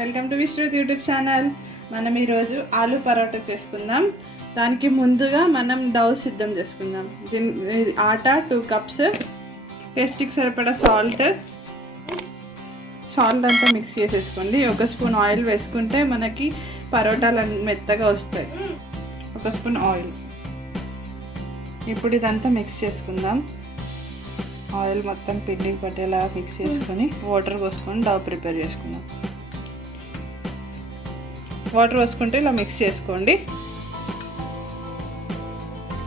Welcome to Vishrut YouTube channel. మనం ఈరోజు ఆలు పరోటా చేసుకుందాం. దానికి ముందుగా మనం డౌ సిద్ధం చేసుకుందాం. ఆటా 2 కప్స్, టేస్ట్కి సరిపడా సాల్ట్ అంతా మిక్స్ చేసేసుకోండి. 1 స్పూన్ ఆయిల్ వేసుకుంటే మనకి పరోటాలు మెత్తగా వస్తాయి. 1 స్పూన్ ఆయిల్. ఇప్పుడు ఇదంతా మిక్స్ చేసుకుందాం. ఆయిల్ మొత్తం పిండికి పట్టేలా మిక్స్ చేసుకొని వాటర్ పోసుకొని డౌ ప్రిపేర్ చేసుకుందాం. వాటర్ పోసుకుంటే ఇలా మిక్స్ చేసుకోండి.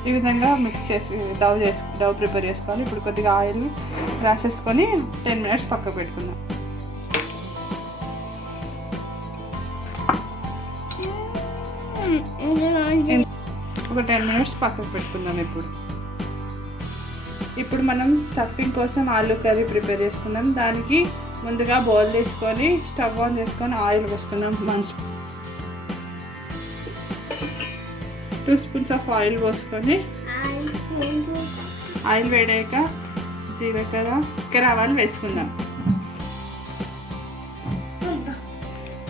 ఈ విధంగా మిక్స్ చేసి డౌ ప్రిపేర్ చేసుకోవాలి. ఇప్పుడు కొద్దిగా ఆయిల్ రాసేసుకొని 10 మినిట్స్ పక్కకు పెట్టుకుందాం. ఒక 10 మినిట్స్ పక్కకు పెట్టుకుందాం. ఇప్పుడు మనం స్టఫింగ్ కోసం ఆలూ కర్రీ ప్రిపేర్ చేసుకుందాం. దానికి ముందుగా బౌల్ తీసుకొని స్టవ్ ఆన్ చేసుకొని ఆయిల్ వేసుకుందాం. 2 స్పూన్స్ ఆఫ్ ఆయిల్ పోసుకొని ఆయిల్ వేడాక జీలకర్ర ఆవాలు వేసుకుందాం.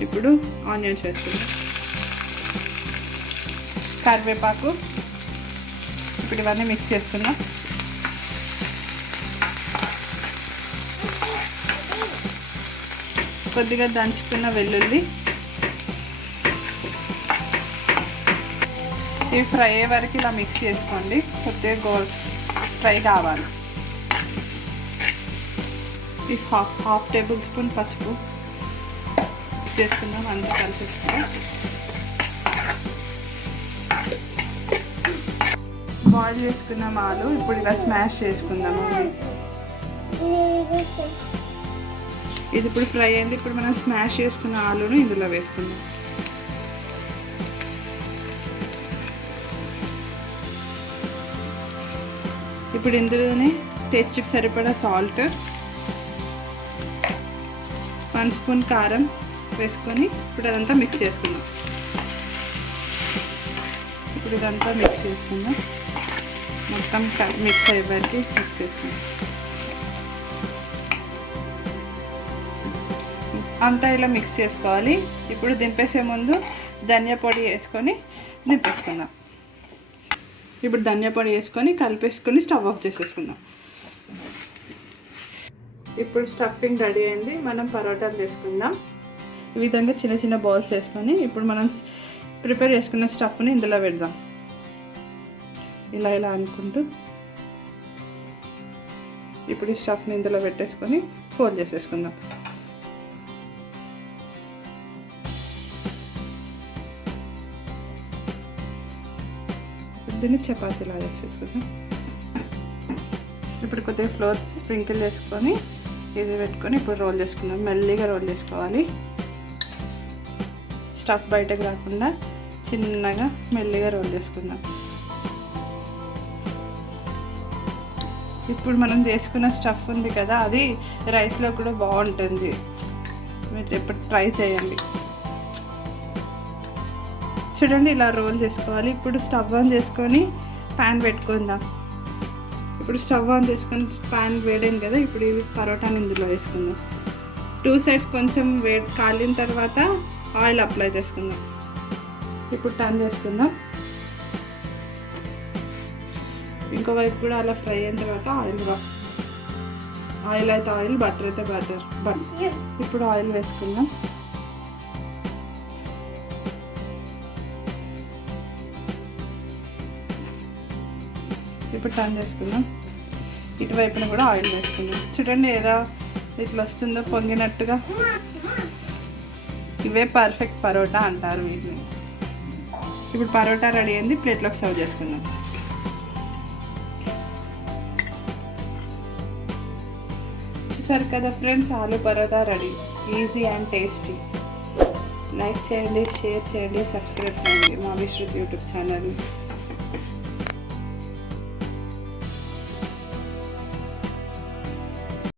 ఇప్పుడు ఆనియన్స్ వేసుకుందాం, కరివేపాకు. ఇప్పుడు ఇవన్నీ మిక్స్ చేసుకుందాం. కొద్దిగా దంచుకున్న వెల్లుల్లి. ఇవి ఫ్రై అయ్యే వరకు ఇలా మిక్స్ చేసుకోండి. కొద్దిగా ఫ్రై కావాలి. ఈ హాఫ్ టేబుల్ స్పూన్ పసుపు మిక్స్ చేసుకుందాం. అంతా కలిసి బాయిల్ చేసుకున్నాం ఆలు. ఇప్పుడు ఇలా స్మాష్ చేసుకుందాము. ఇది ఇప్పుడు ఫ్రై అయింది. ఇప్పుడు మనం స్మాష్ చేసుకున్న ఆలును ఇందులో వేసుకుందాం. ఇప్పుడు ఇందులోనే టేస్ట్కి సరిపడా సాల్ట్, 1 స్పూన్ కారం వేసుకొని ఇప్పుడు అదంతా మిక్స్ చేసుకుందాం. ఇప్పుడు ఇదంతా మిక్స్ చేసుకుందాం. మొత్తం మిక్స్ అయ్యేవారికి మిక్స్ చేసుకుందాం. అంతా ఇలా మిక్స్ చేసుకోవాలి. ఇప్పుడు దింపేసే ముందు ధనియా పొడి వేసుకొని దింపేసుకుందాం. ఇప్పుడు ధనియా పొడి వేసుకొని కలిపేసుకొని స్టవ్ ఆఫ్ చేసేసుకుందాం. ఇప్పుడు స్టఫింగ్ రెడీ అయింది. మనం పరోటాలు వేసుకుందాం. ఈ విధంగా చిన్న చిన్న బౌల్స్ వేసుకొని ఇప్పుడు మనం ప్రిపేర్ చేసుకున్న స్టఫ్ని ఇందులో పెడదాం. ఇలా ఇలా అనుకుంటూ ఇప్పుడు ఈ స్టఫ్ని ఇందులో పెట్టేసుకొని ఫోల్డ్ చేసేసుకుందాం. దీన్ని చపాతీలా చేసేసుకుందాం. ఇప్పుడు కొద్దిగా ఫ్లోర్ స్ప్రింకిల్ చేసుకొని ఇది పెట్టుకొని ఇప్పుడు రోల్ చేసుకుందాం. మెల్లిగా రోల్ చేసుకోవాలి. స్టఫ్ బయటకు రాకుండా చిన్నగా మెల్లిగా రోల్ చేసుకుందాం. ఇప్పుడు మనం చేసుకున్న స్టఫ్ ఉంది కదా, అది రైస్లో కూడా బాగుంటుంది. మీరు ఎప్పుడు ట్రై చేయండి. చూడండి, ఇలా రోల్ చేసుకోవాలి. ఇప్పుడు స్టవ్ ఆన్ చేసుకొని ప్యాన్ పెట్టుకుందాం. ఇప్పుడు స్టవ్ ఆన్ చేసుకొని ప్యాన్ వేడైంది కదా, ఇప్పుడు ఇవి పరోటాని ఇందులో వేసుకుందాం. 2 సైడ్స్ కొంచెం కాలిన తర్వాత ఆయిల్ అప్లై చేసుకుందాం. ఇప్పుడు టర్న్ చేసుకుందాం. ఇంకోవైపు కూడా అలా ఫ్రై అయిన తర్వాత ఆయిల్ అయితే ఆయిల్, బటర్ అయితే బటర్. ఇప్పుడు ఆయిల్ వేసుకుందాం. ఇప్పుడు టర్న్ చేసుకుందాం. ఇటువైపున కూడా ఆయిల్ వేసుకుందాం. చూడండి ఎలా ఇట్లా వస్తుందో పొంగినట్టుగా. ఇవే పర్ఫెక్ట్ పరోటా అంటారు వీటిని. ఇప్పుడు పరోటా రెడీ అయింది. ప్లేట్లోకి సర్వ్ చేసుకుందాం. చూసారు కదా friends, aloo paratha ready. Easy and tasty. Like చేయండి, షేర్ చేయండి, సబ్స్క్రైబ్ చేయండి మా విశ్రుత్ యూట్యూబ్ ఛానల్.